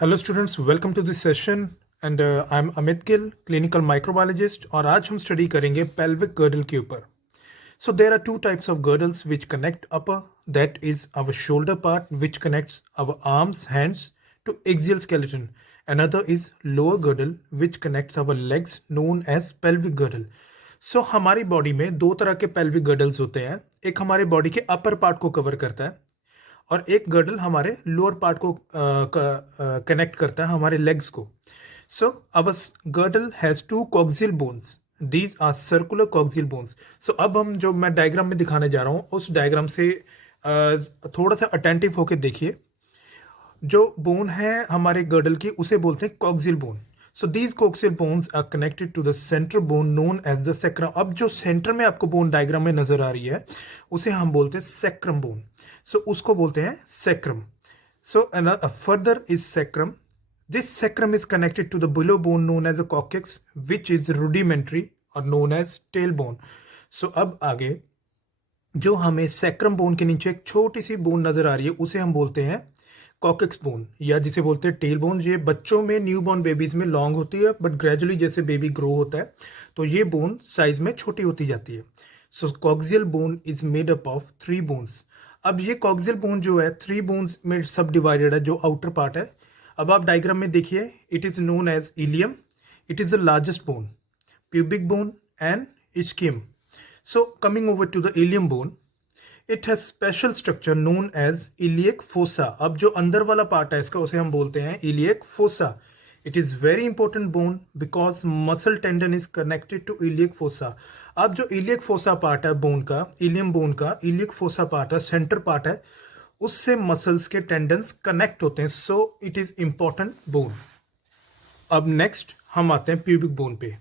Hello students, welcome to this session and I am Amit Gill, clinical microbiologist. और आज हम study करेंगे पेल्विक गर्डल के ऊपर। So there are two types of girdles which connect upper, that is our shoulder part which connects our arms hands to axial skeleton. Another is lower girdle which connects our legs, known as pelvic girdle. सो हमारी body में दो तरह के pelvic girdles होते हैं। एक हमारे body के अपर पार्ट को कवर करता है और एक गर्डल हमारे लोअर पार्ट को कनेक्ट करता है हमारे लेग्स को। So our girdle has two coxal bones, these are circular coxal bones. सो अब हम जो मैं डायग्राम में दिखाने जा रहा हूँ उस डायग्राम से थोड़ा सा अटेंटिव होकर देखिए। जो बोन है हमारे गर्डल की उसे बोलते हैं coccygeal bone. So these coccygeal bones are connected to the centre bone known as the sacrum. अब जो सेंटर में आपको बोन डायग्राम में नजर आ रही है उसे हम बोलते हैं सेक्रम बोन। सो उसको बोलते हैं sacrum. So further is sacrum. This sacrum is connected to the below bone known as a coccyx which is rudimentary और known as tail bone. So अब आगे जो हमें सेक्रम बोन के नीचे एक छोटी सी बोन नजर आ रही है उसे हम बोलते हैं कॉकेक्स बोन, या जिसे बोलते हैं टेल बोन। ये बच्चों में, न्यू बॉर्न बेबीज में लॉन्ग होती है, बट ग्रेजुअली जैसे बेबी ग्रो होता है तो ये बोन साइज में छोटी होती जाती है। So coxal bone is made up of 3 bones. अब ये कॉक्सियल बोन जो है 3 बोन्स में सब डिवाइडेड है, जो आउटर पार्ट है। अब आप डायग्राम में देखिए, it is known as ilium, it is the largest bone, pubic bone and ischium. So coming over to the ilium bone, it has special structure known as iliac fossa. अब जो अंदर वाला part है इसका उसे हम बोलते हैं iliac fossa. It is very important bone because muscle tendon is connected to iliac fossa. अब जो iliac fossa पार्ट है बोन का, इलियम बोन का iliac fossa पार्ट है, सेंटर पार्ट है, उससे मसल्स के टेंडन्स कनेक्ट होते हैं। So it is important bone. अब नेक्स्ट हम आते हैं प्यूबिक बोन पे।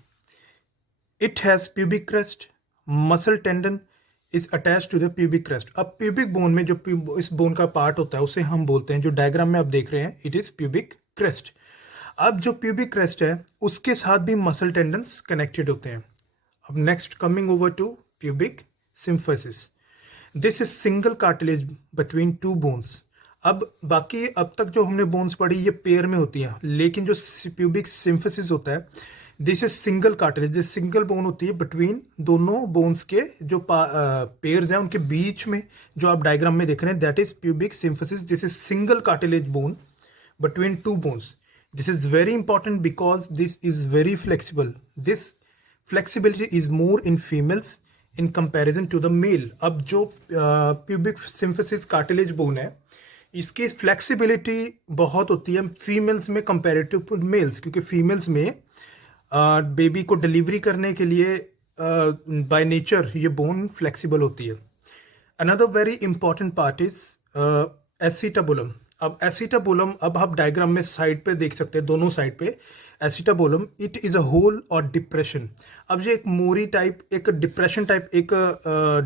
It has pubic crest, muscle tendon is attached to the pubic crest. अब pubic bone में जो इस बोन का पार्ट होता है उसे हम बोलते हैं, जो डायग्राम में आप देख रहे हैं, it is pubic crest. अब जो pubic crest है उसके साथ भी muscle tendons connected होते हैं। अब next coming over to pubic symphysis. This is single cartilage between two bones. अब बाकी अब तक जो हमने बोन्स पढ़ी ये पेयर में होती हैं, लेकिन जो प्यूबिक सिम्फिसिस होता है this is single cartilage. This single bone होती है बिटवीन दोनों बोन्स के जो पेयर्स हैं उनके बीच में, जो आप डायग्राम में देख रहे हैं, that is pubic symphysis. This is single cartilage bone between two bones. This is very important because this is very flexible. This flexibility is more in females in comparison to the male. अब जो pubic symphysis cartilage bone है इसकी flexibility बहुत होती है females में comparative to mails, क्योंकि females में बेबी को डिलीवरी करने के लिए बाय नेचर ये बोन फ्लेक्सिबल होती है। Another very important part is acetabulum. अब एसिटाबुलम, अब आप डायग्राम में साइड पे देख सकते हैं, दोनों साइड पे acetabulum, it is a hole और डिप्रेशन। अब ये एक मोरी टाइप, एक डिप्रेशन टाइप, एक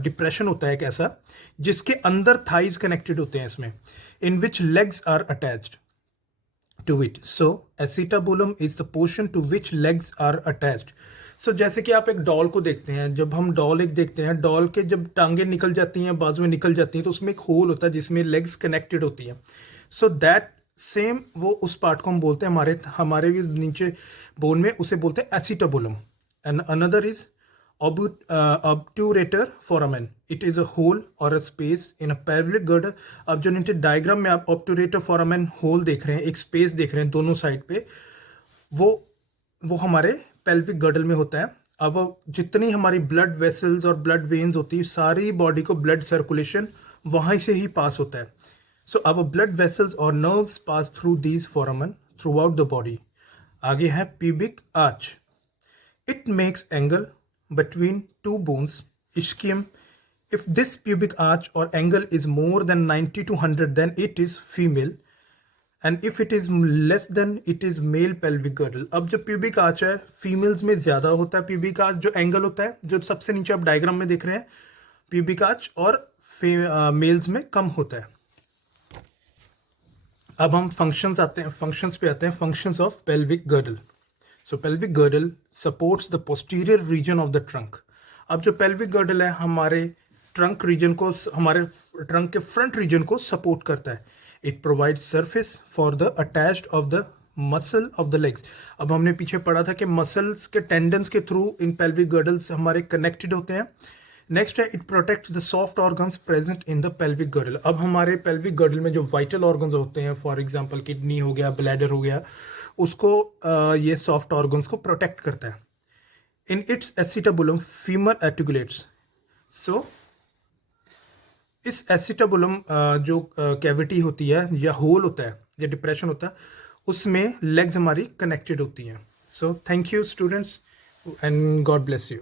डिप्रेशन होता है एक ऐसा जिसके अंदर थाइज कनेक्टेड होते हैं इसमें, in which legs are attached to it. So acetabulum is the portion to which legs are attached. So जैसे कि आप एक डॉल को देखते हैं, जब हम डॉल एक देखते हैं, डॉल के जब टांगे निकल जाती हैं, बाजुएं निकल जाती हैं, तो उसमें एक होल होता है जिसमें लेग्स कनेक्टेड होती हैं। सो दैट सेम वो उस पार्ट को हम बोलते हैं हमारे नीचे बोन में, उसे बोलते हैं acetabulum. And another is obturator foramen. It is a hole or a space in a pelvic girdle. अब जो नीचे डायग्राम में आप obturator foramen होल देख रहे हैं, एक स्पेस देख रहे हैं दोनों साइड पे, वो हमारे पेल्विक गर्डल में होता है। अब जितनी हमारी ब्लड वेसल्स और ब्लड वेन्स होती है, सारी बॉडी को ब्लड सर्कुलेशन वहीं से ही पास होता है। सो अब ब्लड वेसल्स और nerves pass through these foramen through out the body. आगे है pubic arch. It makes angle between two bones, ischium. If this pubic arch or angle is more than 90 to 100, then it is female, and if it is less than, it is male pelvic girdle. अब जो pubic arch है females में ज्यादा होता है, pubic arch जो angle होता है, जो सबसे नीचे आप डायग्राम में देख रहे हैं, pubic arch, और मेल्स में कम होता है। अब हम फंक्शंस पे आते हैं, functions of pelvic girdle. So pelvic girdle supports the posterior region of the trunk. अब जो pelvic girdle है हमारे ट्रंक रीजन को, हमारे ट्रंक के फ्रंट रीजन को सपोर्ट करता है। It provide surface for the attached of the muscle of the legs. अब हमने पीछे पढ़ा था कि मसल्स के टेंडन्स के थ्रू इन पेल्विक गर्डल्स हमारे कनेक्टेड होते हैं। नेक्स्ट है it protects the soft organs present in the pelvic girdle. अब हमारे पेल्विक गर्डल में जो वाइटल ऑर्गन्स होते हैं, फॉर एग्जांपल किडनी हो गया, ब्लैडर हो गया, उसको ये सॉफ्ट ऑर्गन्स को प्रोटेक्ट करता है। In its acetabulum femur articulates. So इस एसिटाबुलम जो कैविटी होती है या होल होता है या डिप्रेशन होता है, उसमें लेग्स हमारी कनेक्टेड होती हैं। So thank you students and God bless you.